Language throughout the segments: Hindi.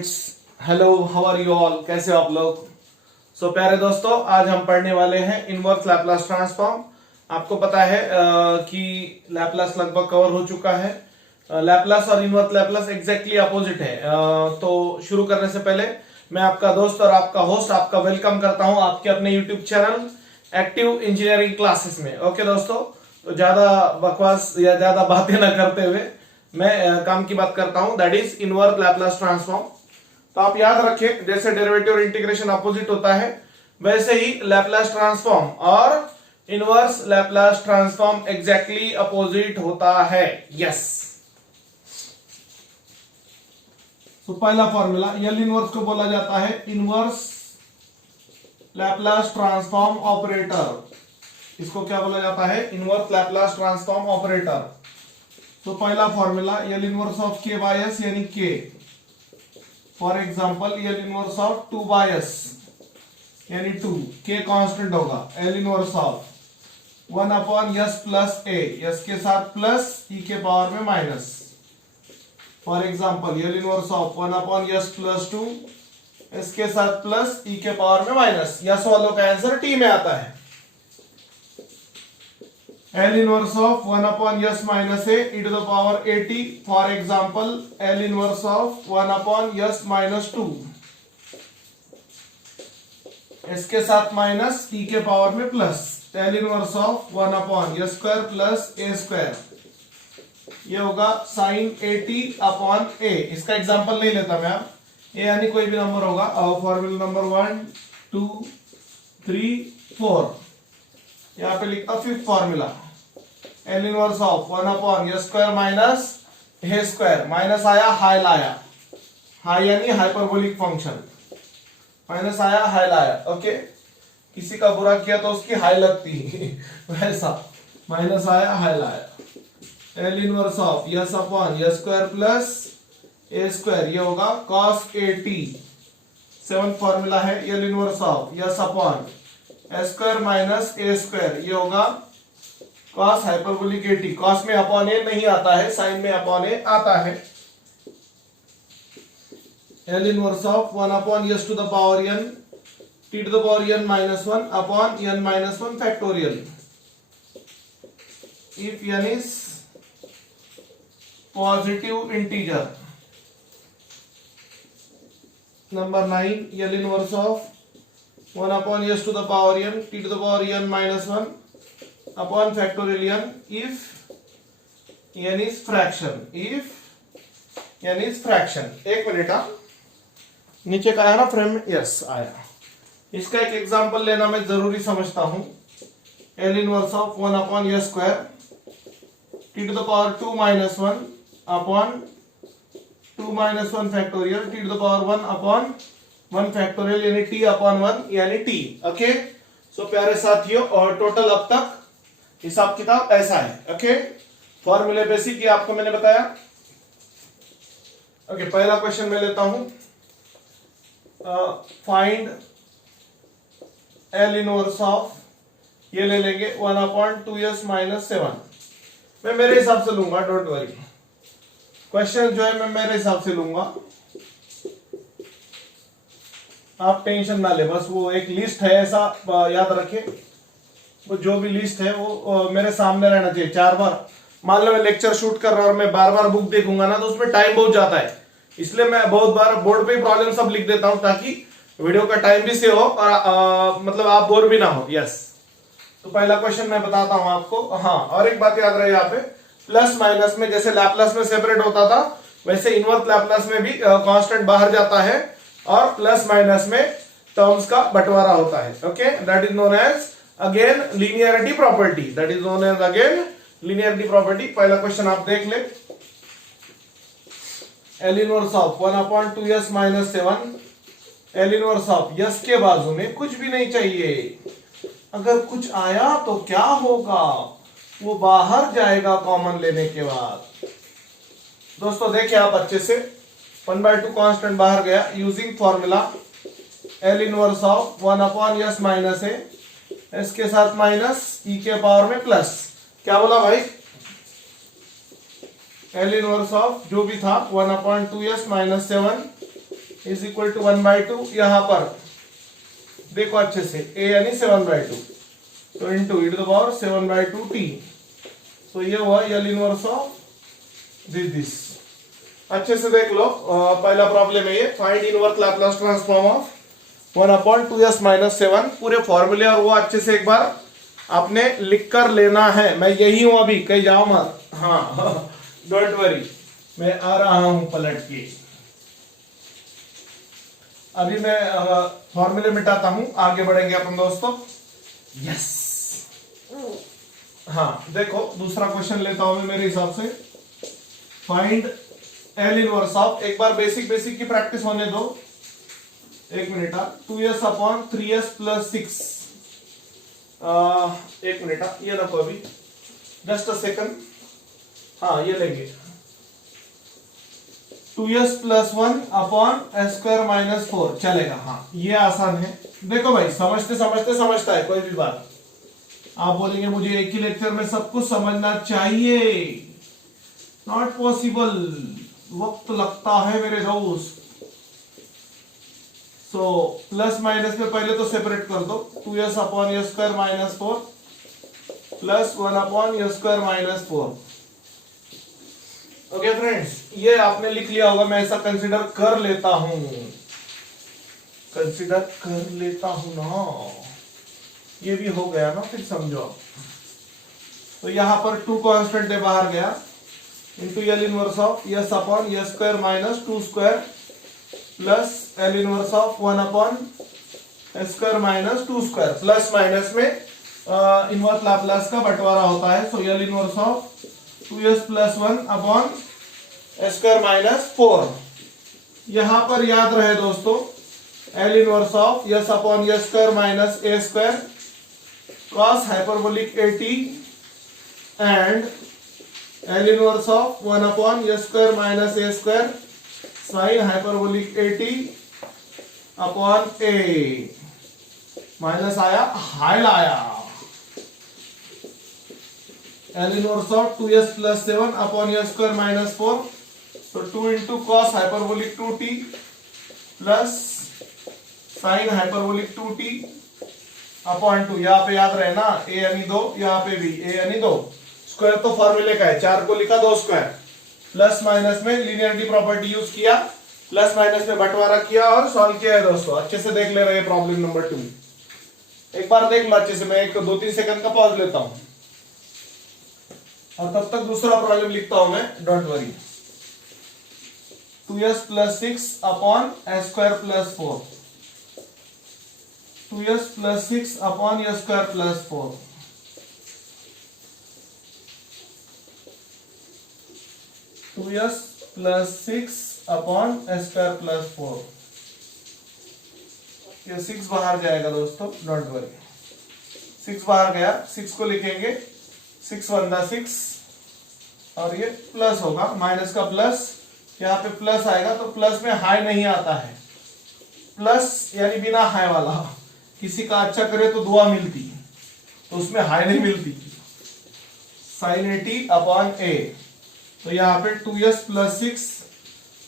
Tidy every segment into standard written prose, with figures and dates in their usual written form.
Students, hello, how are you all? कैसे हो आप लोग? प्यारे दोस्तों, आज हम पढ़ने वाले हैं इनवर्स लैपलास ट्रांसफॉर्म। आपको पता है कि लैपलास लगभग कवर हो चुका है। लैपलास और इनवर्स लैपलास एग्जैक्टली अपोजिट है। तो शुरू करने से पहले मैं आपका दोस्त और आपका होस्ट आपका वेलकम करता हूं आपके अपने YouTube channel active engineering classes में। ओके दोस्तों, तो ज्यादा बकवास या ज्यादा बातें ना करते हुए मैं काम की बात करता हूं, that is inverse Laplace transform. तो आप याद रखें, जैसे डेरिवेटिव और इंटीग्रेशन अपोजिट होता है, वैसे ही लैपलास ट्रांसफॉर्म और inverse Laplace transform exactly opposite होता है। यस। तो पहला फॉर्मूला, यल इनवर्स को बोला जाता है इनवर्स लैपलास ट्रांसफॉर्म ऑपरेटर। इसको क्या बोला जाता है? Inverse Laplace transform operator. तो पहला फॉर्मूला, यल इनवर्स ऑफ के बाय एस यानी के। For example, L inverse of 2 by S यानी 2, के कांस्टेंट होगा। L inverse of 1 upon S plus A, S के साथ प्लस, ई के पावर में minus. For example, L inverse of 1 upon S plus 2, S के साथ प्लस, ई के पावर में माइनस। यस वालों का आंसर टी में आता है। L inverse of 1 upon s minus a e to the power at, for example L inverse of 1 upon s minus 2, s के साथ माइनस, e के पावर में plus. L inverse of 1 upon s square plus a square, ये होगा sin at upon a। इसका एग्जांपल नहीं लेता मैं, a यानी कोई भी नंबर होगा। फॉर्मूला नंबर 1 2 3 4, यहाँ पे लिखा fifth formula, L inverse of 1 upon S square minus A square. Minus आया, हाई लाया, हाई यानी हाइपरबोलिक फंक्शन, माइनस आया, हाई लाया। ओके, किसी का बुरा किया तो उसकी हाई लगती वैसा माइनस आया, हाई लाया। L inverse of S upon S square plus A square, ये होगा cos A T. Seventh formula है, L inverse of S upon S square minus A square, ये होगा cos hyperbolic A T. Cos में अपॉन ए नहीं आता है, साइन में अपॉन ए आता है। L inverse of 1 upon S to the power N T to the power N minus 1 upon N minus 1 factorial, if n is positive integer. Number 9, L inverse of 1 upon s to the power n t to the power n minus 1 upon factorial n if n is fraction। if n is fraction। एक मिनट, नीचे का आया ना फ्रेम में? यस, आया। इसका एक एग्जांपल लेना मैं जरूरी समझता हूं। L inverse of 1 upon S square t to the power 2 minus 1 upon 2 minus 1 factorial t to the power 1 upon 1 factorial यानी t अपॉन 1 यानी t। ओके, सो प्यारे साथियों, और टोटल अब तक हिसाब किताब ऐसा है। ओके, फॉर्मूले बेसिक ये आपको मैंने बताया। ओके, पहला क्वेश्चन मैं लेता हूं, फाइंड एल इनवर्स ऑफ, ये ले लेंगे 1 अपॉन 2s माइनस 7। मैं मेरे हिसाब से लूंगा, डोंट वरी। क्वेश्चन जो है मैं मेरे हिसाब से लूंगा, आप टेंशन ना ले। बस वो एक लिस्ट है, ऐसा याद रखें, वो जो भी लिस्ट है वो मेरे सामने रहना चाहिए। 4 बार, मान लो मैं लेक्चर शूट कर रहा हूं और मैं बार बार बुक देखूंगा ना, तो उसमें टाइम बहुत जाता है। इसलिए मैं बहुत बार बोर्ड पे प्रॉब्लम सब लिख देता हूं, ताकि वीडियो का टाइम भी सेव हो और मतलब आप बोर भी ना हो। यस, तो पहला क्वेश्चन मैं बताता हूं आपको। हाँ, और एक बात याद रहे, यहाँ पे प्लस माइनस में जैसे लैपलास में सेपरेट होता था, वैसे इनवर्स लैपलास में भी कांस्टेंट बाहर जाता है और प्लस माइनस में टर्म्स का बंटवारा होता है। Okay, that is known as again linearity property. That is known as again linearity property. पहला क्वेश्चन आप देख ले, L inverse of 1 upon 2s minus 7। L inverse of, s के बाजू में कुछ भी नहीं चाहिए। अगर कुछ आया तो क्या होगा? वो बाहर जाएगा कॉमन लेने के बाद। दोस्तों देखिए आप अच्छे से, 1/2 कांस्टेंट बाहर गया। Using formula L inverse of 1 upon S minus A, S के साथ माइनस, ई के पावर में प्लस। क्या बोला भाई? एल इनवर्स ऑफ जो भी था 1 upon 2s minus 7 is equal to 1/2। यहां पर देखो अच्छे से, a यानी 7/2, तो into e to the power 7/2t। तो ये हुआ L इनवर्स ऑफ दिस। अच्छे से देख लो, पहला प्रॉब्लम है ये, find inverse Laplace transform of 1/2s - 7। पूरे फॉर्मूले और वो अच्छे से एक बार आपने लिख कर लेना है। मैं यही हूं, अभी कहीं जाओ मत, हाँ डोंट वरी, मैं आ रहा हूं पलट के। अभी मैं फॉर्मूले मिटाता हूं, आगे बढ़ेंगे अपन दोस्तों। यस, हाँ देखो दूसरा क्वेश्चन लेता हूं मैं मेरे हिसाब से। फाइंड L इनवर्स ऑफ, एक बार बेसिक की प्रैक्टिस होने दो, एक minute. 2s upon 3s plus 6, एक मिनट, ये रखो अभी, जस्ट अ सेकंड। हाँ ये लेंगे 2s प्लस 1 अपॉन s² - 4 चलेगा। हाँ ये आसान है। देखो भाई, समझता है कोई भी बात। आप बोलेंगे मुझे एक ही लेक्चर में सब कुछ समझना चाहिए, नॉट पॉसिबल, वक्त लगता है मेरे दोस्त। सो प्लस माइनस में पहले तो सेपरेट कर दो, 2s upon s² - 4 plus 1 upon s² - 4। Okay friends, ये आपने लिख लिया होगा, मैं ऐसा कंसीडर कर लेता हूं ना, ये भी हो गया ना, फिर समझो। तो यहां पर 2 कांस्टेंट है, बाहर गया, into L inverse of s upon s² - 2² plus L inverse of 1 upon s² - 2²। Plus minus में इनवर्स लैप्लास का बंटवारा होता है। सो L inverse of 2s plus 1 upon s² - 4। यहां पर याद रहे दोस्तों, L inverse of s upon s² - a² cos hyperbolic 80 and L inverse of 1 upon s² - a² sine hyperbolic 80 upon a। Minus आया, हाई लाया, L inverse of 2s plus 7 upon s² - 4, तो 2 into cos hyperbolic 2t plus sine hyperbolic 2t upon 2। यहाँ पे याद रहे ना, a यानी 2, यहाँ पे भी a यानी 2, स्क्वायर तो फॉर्मूले का है, 4 को लिखा 2 स्क्वायर, प्लस माइनस में लीनियरिटी प्रॉपर्टी यूज किया, प्लस माइनस में बंटवारा किया और सॉल्व किया है दोस्तों। अच्छे से देख ले रहे प्रॉब्लम नंबर 2, एक बार देख लो अच्छे से। मैं एक 2-3 सेकंड का पॉज लेता हूं और तब तक दूसरा प्रॉब्लम लिखता हूं मैं, don't worry. 2s plus 6 upon s² plus 4, 2s plus 6 upon s² plus 4, 2s plus 6 upon s² plus 4। ये 6 बाहर जाएगा दोस्तों, डोंट वरी, 6 बाहर गया, 6 को लिखेंगे 6 1 6 और ये प्लस होगा, माइनस का प्लस, यहाँ पे प्लस आएगा, तो प्लस में हाई नहीं आता है, प्लस यानी बिना हाई वाला। किसी का अच्छा करे तो दुआ मिलती, तो उसमें हाई नहीं मिलती। साइन 80 अपॉन a, तो यहाँ पे 2s plus 6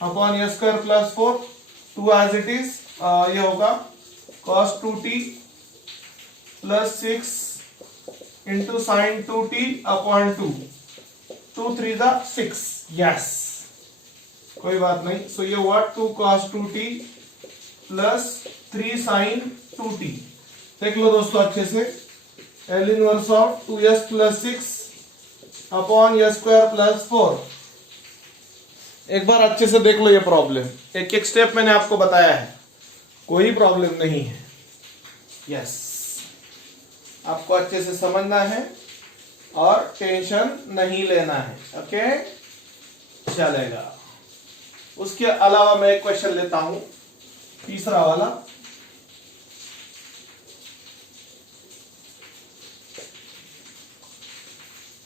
upon s² plus 4, 2 as it is, ये होगा cos 2t plus 6 into sine 2t upon 2, 2 3 6, yes कोई बात नहीं। सो ये हुआ 2 cos 2t plus 3 sign 2t। देख लो दोस्तों अच्छे से, L inverse of 2s plus 6 upon s² plus 4। एक बार अच्छे से देख लो ये प्रॉब्लम, एक एक स्टेप मैंने आपको बताया है, कोई प्रॉब्लम नहीं है। यस, आपको अच्छे से समझना है और टेंशन नहीं लेना है, ओके चलेगा। उसके अलावा मैं एक क्वेश्चन लेता हूं, तीसरा वाला।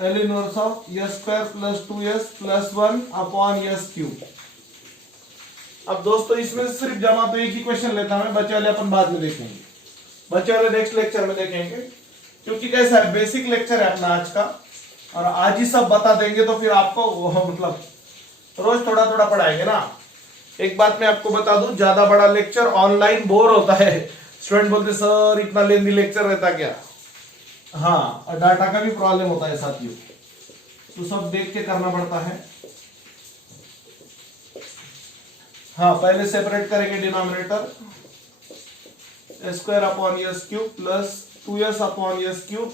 L inverse of s² plus 2s plus 1 upon s³। अब दोस्तों इसमें सिर्फ जमा तो एक ही क्वेश्चन लेता हूं, बच्चे वाले अपन बाद में देखेंगे, बच्चे वाले नेक्स्ट लेक्चर में देखेंगे, क्योंकि कैसा है बेसिक लेक्चर है अपना आज का, और आज ही सब बता देंगे तो फिर आपको मतलब रोज थोड़ा थोड़ा पढ़ाएंगे ना, एक बात मैं आपको बता दूं, ज्यादा बड़ा लेक्चर ऑनलाइन बोर होता है। स्टूडेंट बोलते सर इतना लेंदी लेक्चर रहता क्या? हाँ, और डाटा का भी प्रॉब्लम होता है साथियों, तो सब देख के करना पड़ता है। हाँ, पहले सेपरेट करेंगे denominator, square upon S cube plus 2s upon S cube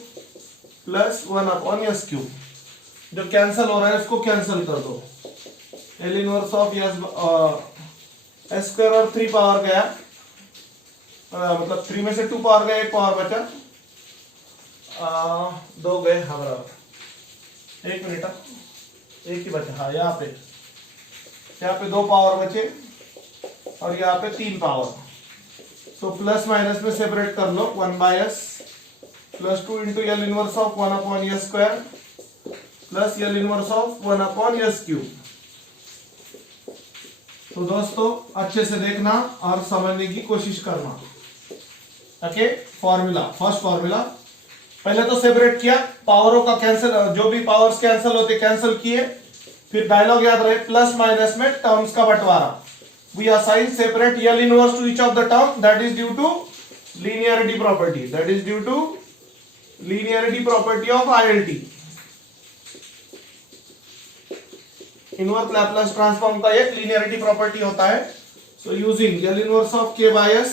plus 1 upon S cube. जो कैंसिल हो रहा है उसको कैंसिल कर दो। L inverse of S square और 3 पावर गया, मतलब 3 में से 2 पावर गया, 1 पावर बचा, 2 गए, हाँ बराबर। 1 मिनट, एक ही बचा। हाँ, यहाँ पे 2 पावर बचे और यहाँ पे 3 पावर। सो प्लस माइनस में सेपरेट कर लो, 1/s plus 2 into L inverse of 1 upon S square plus L inverse of 1 upon S cube. तो दोस्तों अच्छे से देखना और समझने की कोशिश करना। ओके, फॉर्मूला, फर्स्ट फॉर्मूला पहले तो सेपरेट किया, पावरों का कैंसिल, जो भी पावर्स कैंसिल होते कैंसिल किए, फिर डायलॉग याद रहे, प्लस माइनस में टर्म्स का बंटवारा। We assign separate L inverse to each of the term, that is due to linearity property, that is due to linearity property of ILT। Inverse Laplace transform का एक लीनियरिटी प्रॉपर्टी होता है। So using L inverse of k by s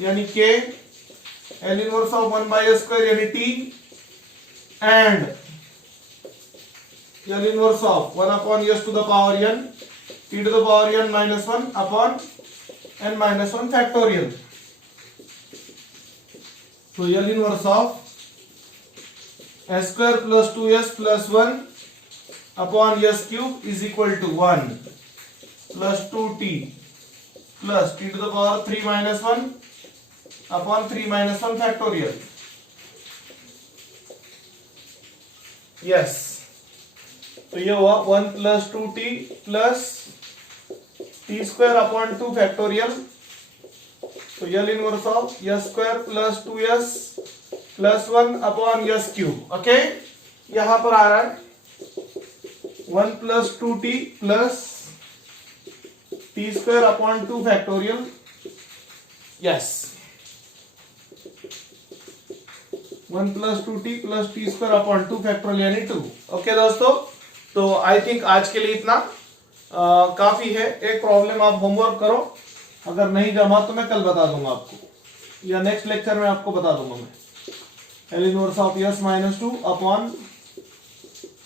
यानी k, L inverse of 1/s square यानी t, and L inverse of 1 upon s to the power n, t to the power n minus 1 upon n minus 1 factorial. तो L inverse of s square plus 2s plus 1 upon s cube is equal to 1 plus 2t plus t to the power 3 minus 1 upon 3 minus 1 factorial. Yes, तो ये हुआ 1 plus 2t plus t square upon 2 factorial. तो L inverse of s square plus 2s plus 1 upon s cube. Okay, यहां पर आ रहा है 1 plus 2t plus t square upon 2 factorial. Yes, 1 plus 2t plus t square upon 2 factorial यानी 2। ओके दोस्तों, तो आई थिंक आज के लिए इतना काफी है। एक प्रॉब्लम आप होमवर्क करो, अगर नहीं जमा तो मैं कल बता दूंगा आपको, या नेक्स्ट लेक्चर में आपको बता दूंगा मैं। L inverse of s minus 2 upon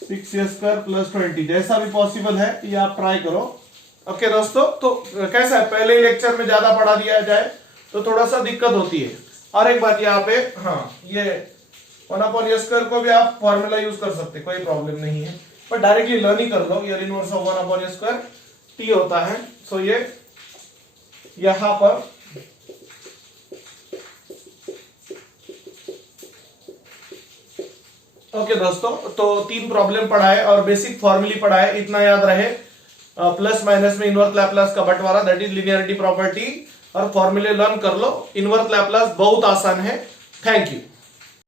6s square plus 20, जैसा भी पॉसिबल है ये आप ट्राई करो। ओके दोस्तों, तो कैसा है, पहले ही लेक्चर में ज्यादा पढ़ा दिया जाए तो थोड़ा सा दिक्कत होती है। और एक बात यहाँ पे, हाँ, ये 1 अपॉन s स्क्वायर को भी आप फॉर्मूला यूज कर सकते, कोई प्रॉब्लम नहीं है, पर डायरेक्टली लर्न ही कर लो। L inverse of 1 upon s square t होता है। सो ये यहां पर ओके दोस्तों, तो 3 प्रॉब्लम पढ़ाए और बेसिक फॉर्मूली पढ़ाए, इतना याद रहे। प्लस माइनस में इनवर्स लैपलेस का बंटवारा, दैट इज लीनियरिटी प्रॉपर्टी, और फॉर्मूले लर्न कर लो। इनवर्स लैपलेस बहुत आसान है। Thank you.